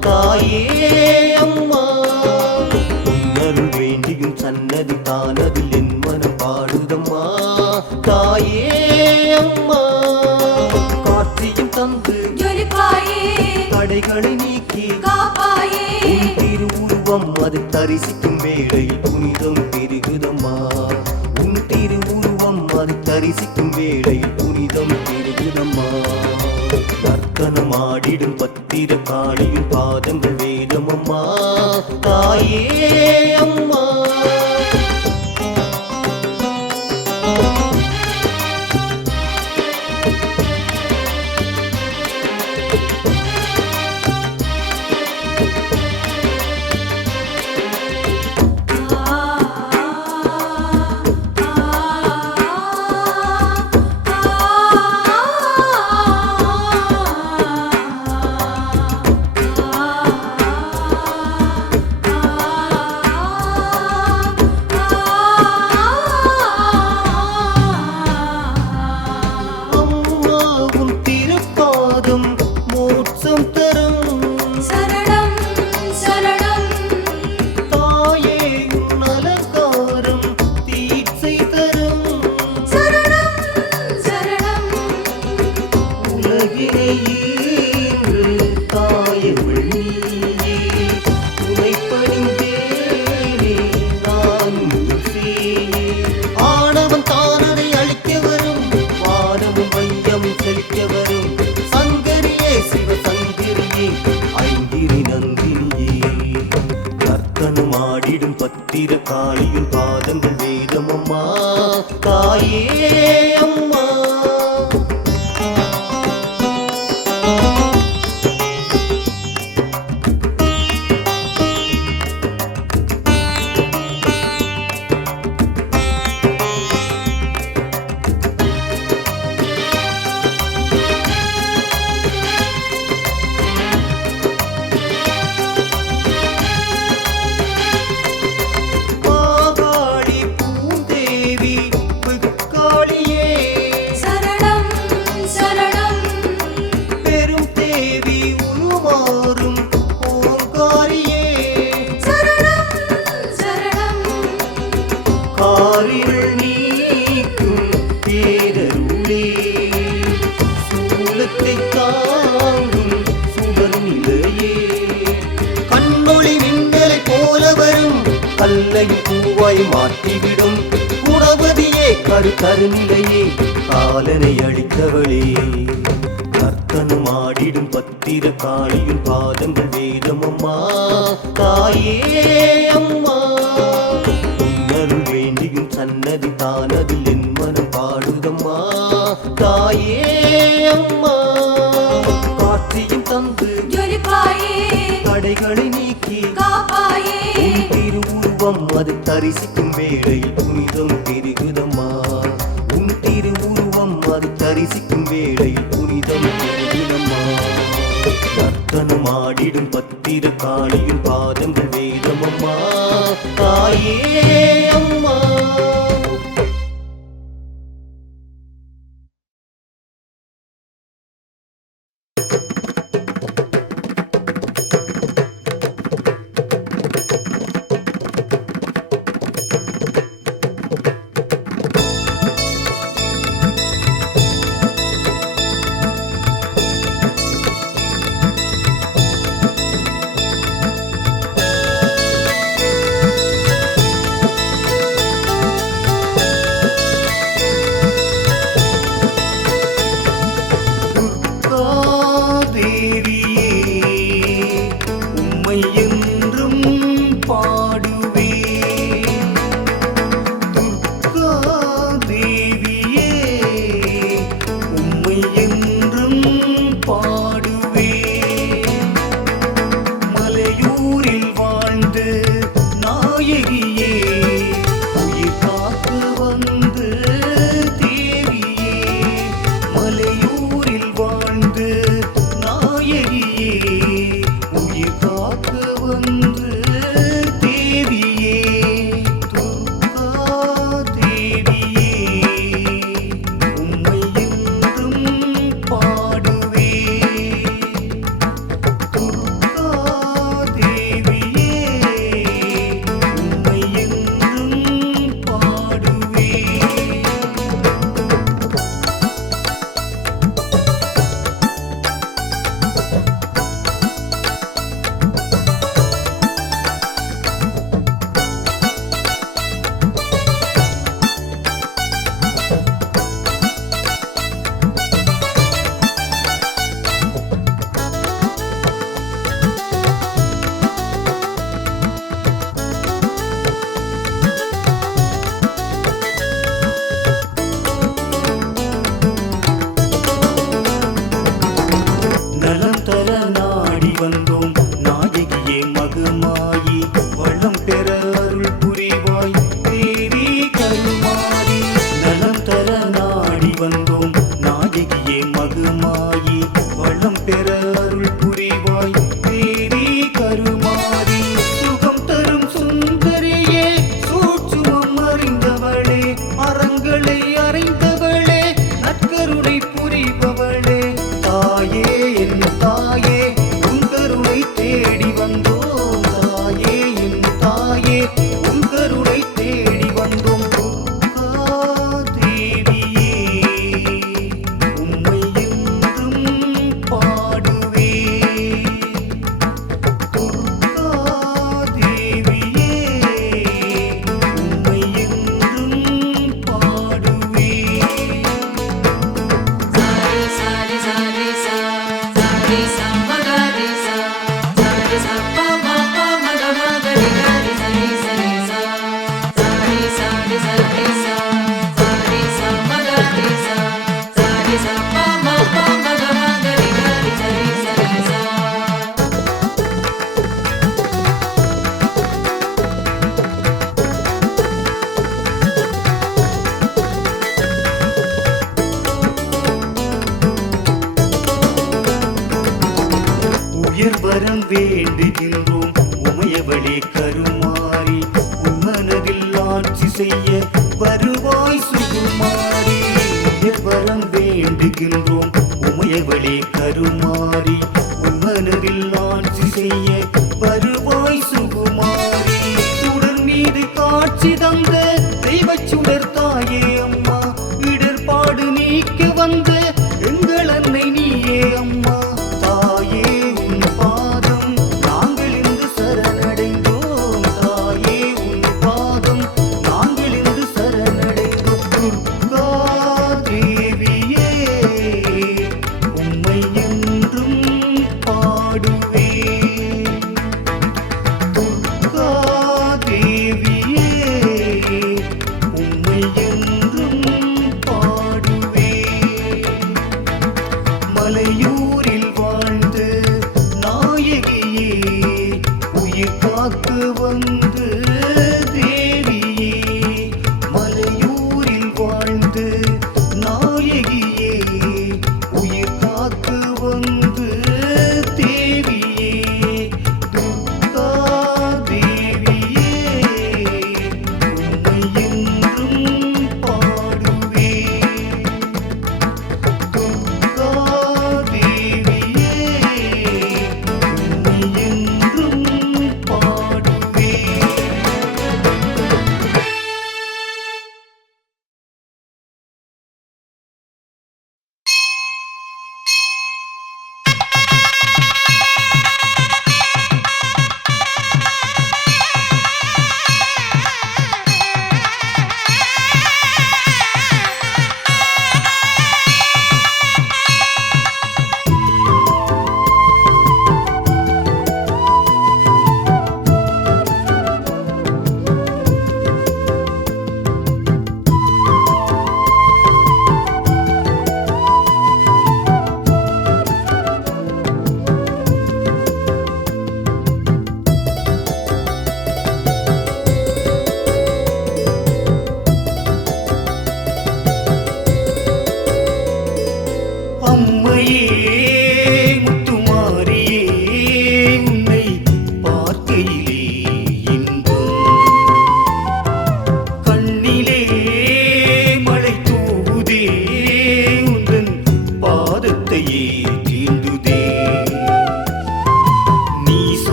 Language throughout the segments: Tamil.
தாயே அம்மா. உன்னருள் வேண்டியும் சன்னதி தானதில் என் மனம் பாடுதம்மா. தாயே அம்மா. காற்றியும் தந்து தடைகளை நீக்கி திருவுருவம் அதை தரிசிக்கும் வேளையில் புனிதம் பெருகுதம்மா. உன் திருவுருவம் அதை தரிசிக்கும் வேளையில் புனிதம் பெருகுதம்மா. நர்த்தனமாடிடும் பத்திர காளியின் பாதங்கள் அம்மா தாயே அம்மா. மோட்சம் தாயே மாற்றிவிடும். குணவதியே கரு கருநிலையே காலனை அழித்தவளே கர்த்தனும் ஆடிடும் பத்திர காளியும் பாதங்கள் வேதம் அம்மா. தாயே அம்மா. உன்னருள் வேண்டியும் சன்னதி தானதில் அது தரிசிக்கும் வேளையில் புனிதம் பெருகுதம். வேண்டுகின்றோம் உமையவளே கருமாறி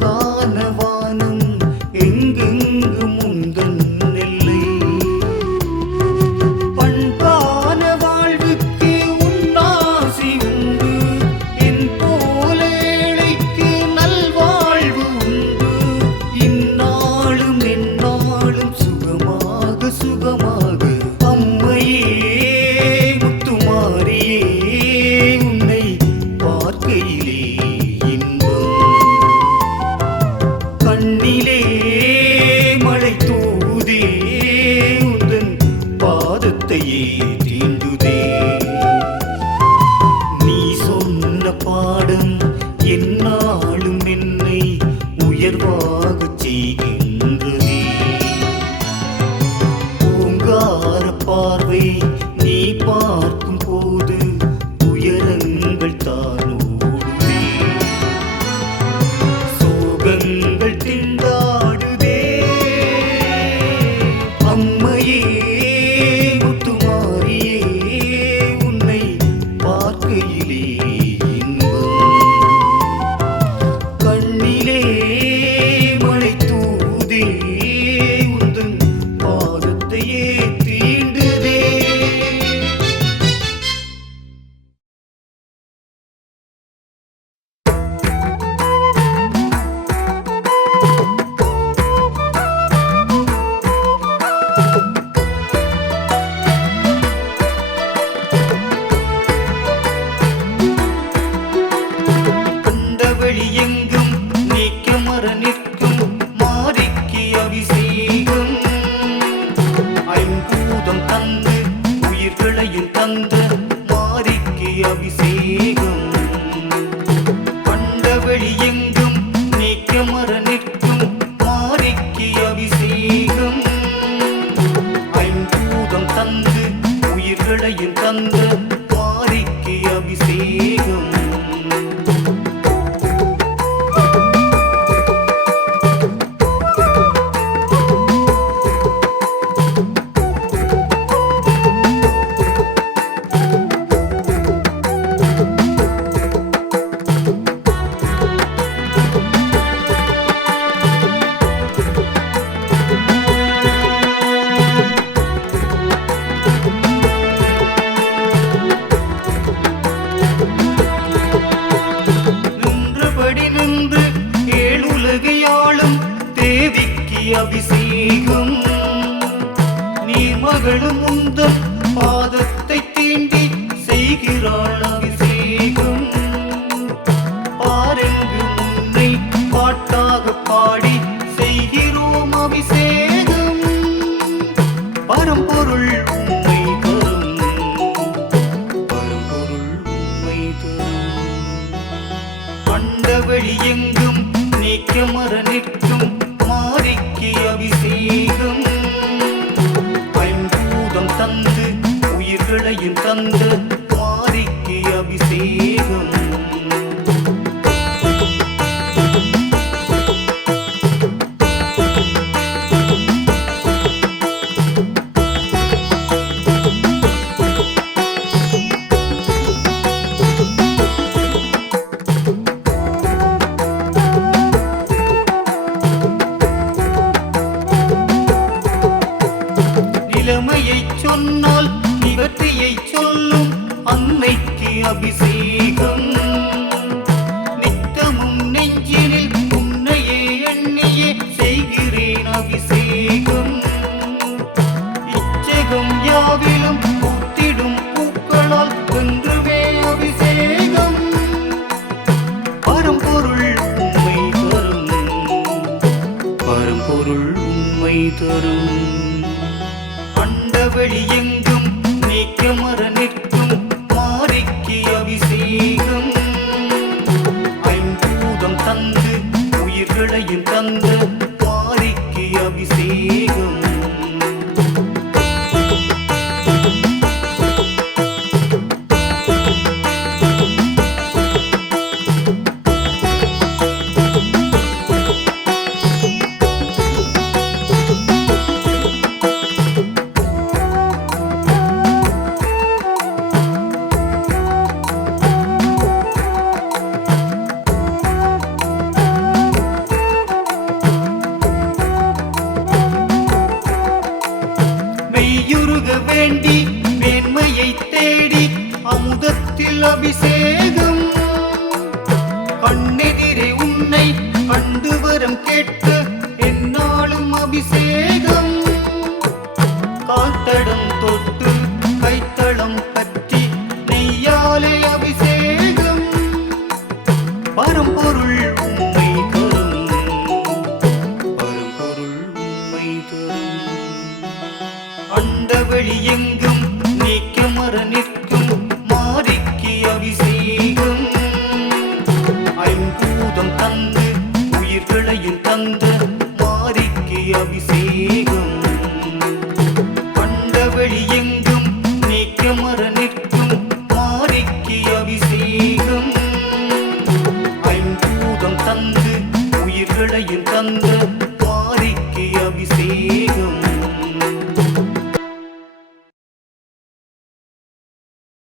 go. 一定。பரம்பொருள் உண்மை வரும் அண்டவழி எங்கும் நீக்கமர நிற்கும். மாரிக்கு அபிஷேகம். ஐம்பூதம் தந்து உயிர்களையும் தந்த மாரிக்கு அபிஷேகம். வெளியெங்கும்